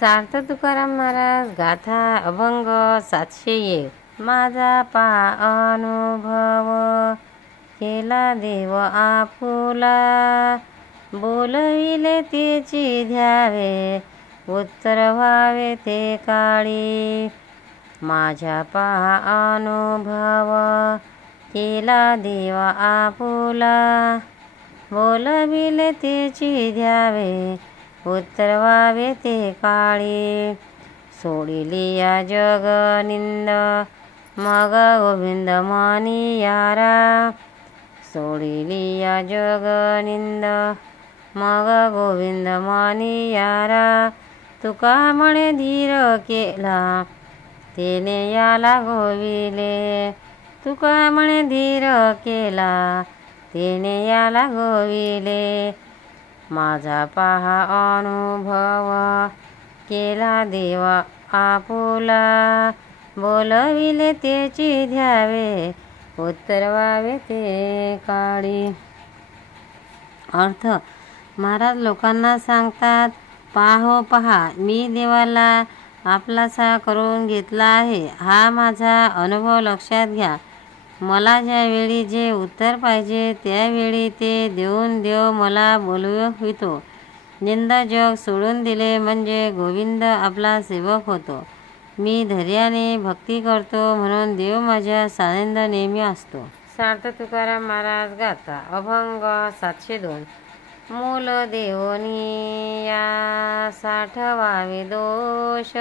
सार्थ तुकाराम महाराज गाथा अभंग 701. माझा पहा अनुभव केला देव आपुला, बोलविले त्याची ध्यावे उत्तर व्हावे ते काळी. माझ्या पहा अनुभव केला देव आपुला, बोलविले त्याची ध्यावे उत्तर व्हावे ते काळी. सोडिली या जग निंद मग गोविंद मानियारा, सोडिली या जग निंद मग गोविंद मानियारा. तुका म्हणे धीर केला तेने याला गोविले, तुका म्हणे धीर केला तेने याला गोविले. माझा पहा अनुभव केला देव आपुला, बोलविले त्याची ध्यावे उत्तर व्हावे ते काळी. अर्थ: महाराज लोकांना सांगतात, पाहो पहा, मी देवाला आपलासा करून घेतला आहे. हा माझा अनुभव लक्षात घ्या. मला ज्यावेळी जे उत्तर पाहिजे त्यावेळी ते देऊन देव मला बोलवितो. निंद जग सोडून दिले म्हणजे गोविंद आपला सेवक होतो. मी धैर्याने भक्ती करतो म्हणून देव माझ्या सानिध्यात नेहमी असतो. सार्थ तुकाराम महाराज गाथा अभंग 702. मूल देवोनिया साठवावे दोष,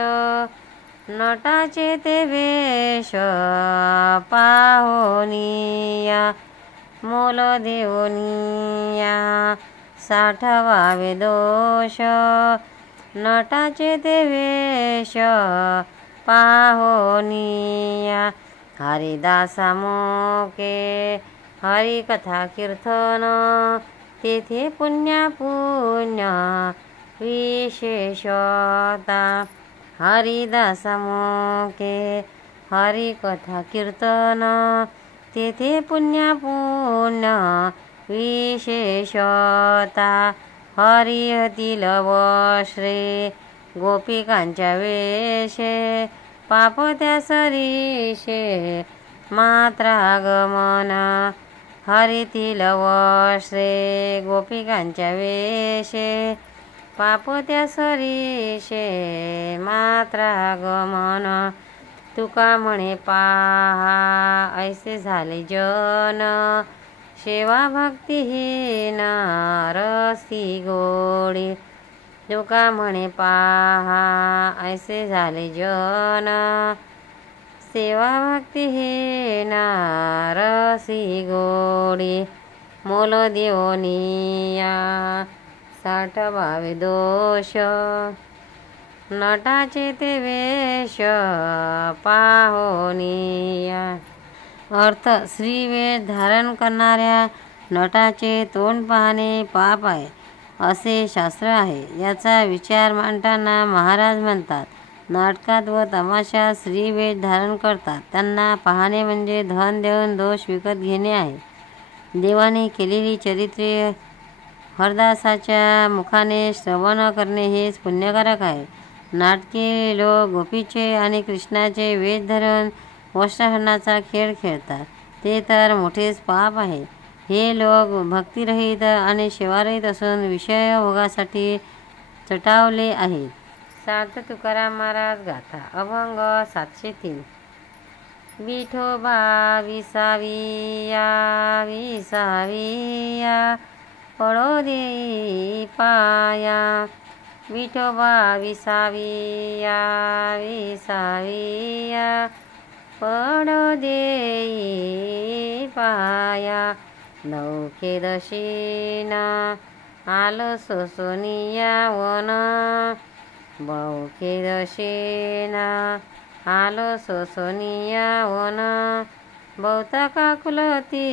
नटाचे ते वेश पाहोनिया. मूल देवोनिया साठवावे दोष, नटाचे ते वेश पाहोनिया. हरिदासा मोके हरिकथा कीर्तन, तेथे पुण्य विशेषता. हरिदासा मोके हरिकथा कीर्तन, तेथे पुण्य विशेषता. हरिहतील वश्रे गोपिकांच्या वेशे, पाप त्या सरीशे मात्रागमन. हरितील वश्रे गोपिकांच्या वेशे, पाप त्या सरीशे मात्रागमन. तुका म्हणे पहा ऐसे झाले जन, सेवा भक्तिहीन रसी गोडी. तुका म्हणे पहा ऐसे झाले जन, सेवा भक्तिहीन रसी गोडी. मोल देवोनिया साठवावे दोष, नटाचे ते वेश पाहोनिया. अर्थ: श्रीवेश धारण करणाऱ्या नटाचे तोंड पाहणे पाप आहे असे शास्त्र आहे. याचा विचार मांडताना महाराज म्हणतात, नाटकात व तमाशात श्रीवेश धारण करतात त्यांना पाहणे म्हणजे धन देऊन दोष विकत घेणे आहे. देवाने केलेली चरित्रे हरदासाच्या मुखाने श्रवण करणे हेच पुण्यकारक आहे. नाटके लोक गोपीचे आणि कृष्णाचे वेश धरून वस्त्रहरणाचा खेळ खेळतात, ते तर मोठेच पाप आहे. हे लोक भक्तिरहित आणि सेवारहित असून विषयभोगासाठी चटावले आहेत. सार्थ तुकाराम महाराज गाथा अभंग 703. विठोबा विसाविया विसाविया पडो देई पाया. विठोबा विसाविया विसाविया पडो देई पाया. नौखे दशिना आलो सोसोनिया वन, बौखे दशिना आलो सोसोनिया वन. बहुता काकुलती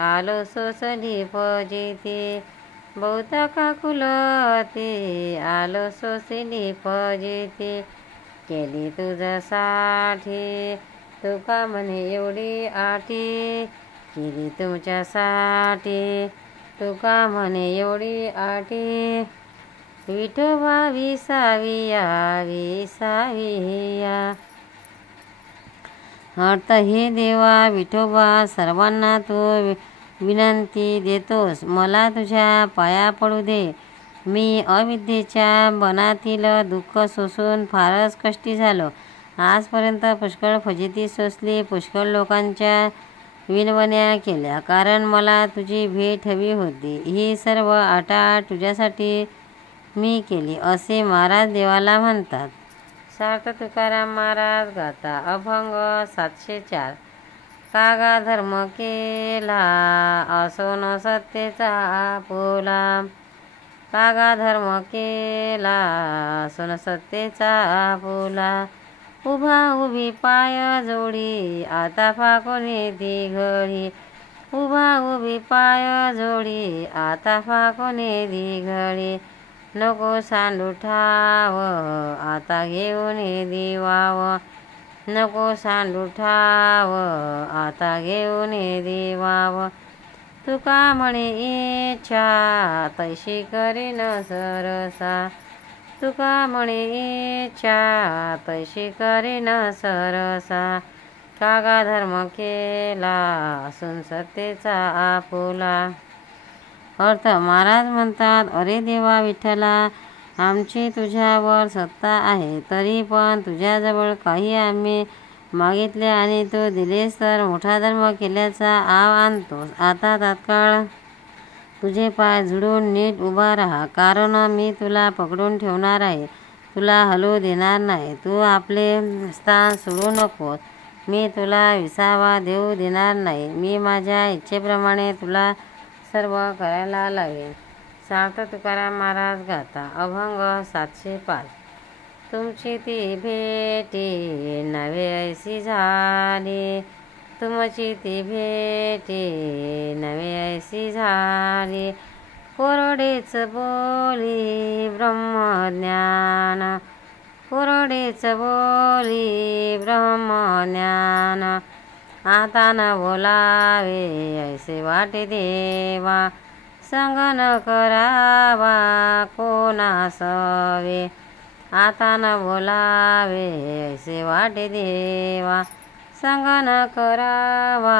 आलो सोसली फजिती, बहुता काकुलती आलो सोसली फजिती. केली तुझ्यासाठी तुका म्हणे एवढी आठी, केली तुमच्यासाठी तुका म्हणे एवढी आठी. विठोबा विसाविया विसाविया. अर्थ हे देवा विठोबा, सर्वांना तू विनंती देतोस, मला तुझ्या पाया पडू दे. मी अविद्येच्या बनातील दुःख सोसून फारच कष्टी झालो. आजपर्यंत पुष्कळ फजिती सोसली, पुष्कळ लोकांच्या विनवण्या केल्या, कारण मला तुझी भेट हवी होती. ही सर्व आटाआट तुझ्यासाठी मी केली असे महाराज देवाला म्हणतात. सार्थ तुकाराम महाराज गाता. अभंग 704. कागा धर्म केला असो न सत्तेचा आपुला. कागा धर्म केला असो न सत्तेचा आपुला. उभा उभी पाय जोडी आता फाकोने ती घडी. उभा उभी पाय जोडी आता फाकोने ती घडी. नको सांडू ठाव आता घेऊन दिवाव. नको सांडू ठाव आता घेऊन दिवाव. तुका म्हणे इच्छा तैशी करीन सरसा. तुका म्हणे इच्छा तैशी करीन सरसा. कागा धर्म केला असून सत्तेचा आपुला. अर्थ महाराज म्हणतात, अरे देवा विठ्ठला, आमची तुझ्यावर सत्ता आहे, तरी पण तुझ्याजवळ काही आम्ही मागितले आणि तू दिलेस तर मोठा धर्म केल्याचा आव आणतोस. आता तात्काळ तुझे पाय झुडून नीट उभा राहा, कारण मी तुला पकडून ठेवणार आहे, तुला हलवू देणार नाही. तू आपले स्थान सोडू नकोस, मी तुला विसावा देऊ देणार नाही. मी माझ्या इच्छेप्रमाणे तुला सर्व करायला लावेन. सार्थ तुकाराम महाराज गाता. अभंग 705. तुमची ती भेटी नवे ऐसी झाली. तुमची ती भेटी नवे ऐसी झाली. कोरडेच बोली ब्रह्मज्ञान. कोरडेच बोली ब्रह्मज्ञान. आता न बोलावे ऐसे वाटे देवा. संग न करावा कोणासवे. आता न बोलावे ऐसे वाटे देवा. संग न करावा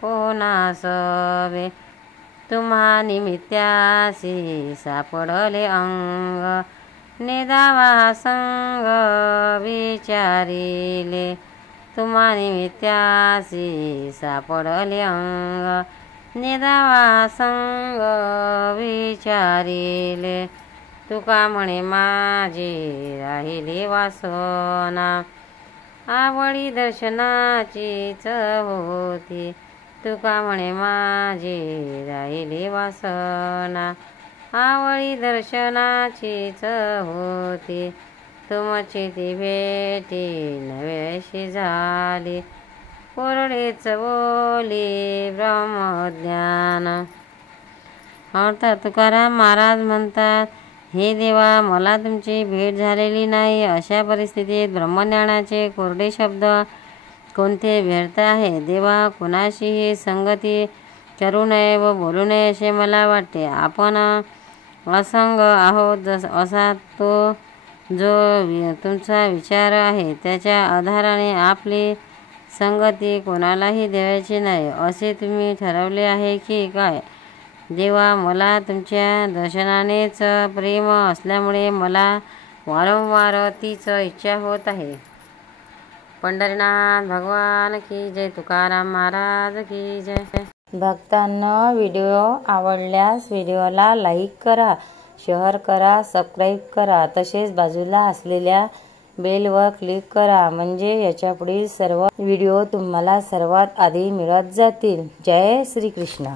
कोणासवे. तुम्हा निमित्यासी सापडले अंग. नेदावा संग विचारिले. तुम्हा निमित्यासी सापडले अंग. नेदावा संग विचारिले. तुका म्हणे माझी राहिली वासना. आवडी दर्शनाचीच होती. तुका म्हणे माझी राहिली वासना. आवडी दर्शनाचीच होती. तुमची ती भेटी नवेशी झाली. कोरडेच बोली ब्रह्मज्ञान. अर्थ तुकाराम महाराज म्हणतात, हे देवा, मला तुमची भेट झालेली नाही. अशा परिस्थितीत ब्रह्मज्ञानाचे कोरडे शब्द कोणते व्यर्थ आहे. देवा, कुणाशीही संगती करू नये व बोलू नये असे मला वाटते. आपण असंग आहोत असा तो जो तुमचा विचार आहे, त्याच्या आधाराने आपली संगती कोणालाही द्यायची नाही असे तुम्ही ठरवले आहे की काय. देवा, मला तुमच्या दर्शनानेच प्रेम असल्यामुळे मला वारंवार तीच इच्छा होत आहे. पंढरीनाथ भगवान की जय. तुकाराम महाराज की जय. भक्तांनो, व्हिडिओ आवडल्यास व्हिडिओला लाईक करा, शेअर करा, सबस्क्राईब करा. तसेच बाजूला असलेल्या बेलवर क्लिक करा, म्हणजे याच्या पुढील सर्व व्हिडिओ तुम्हाला सर्वात आधी मिळत जातील. जय श्री कृष्ण.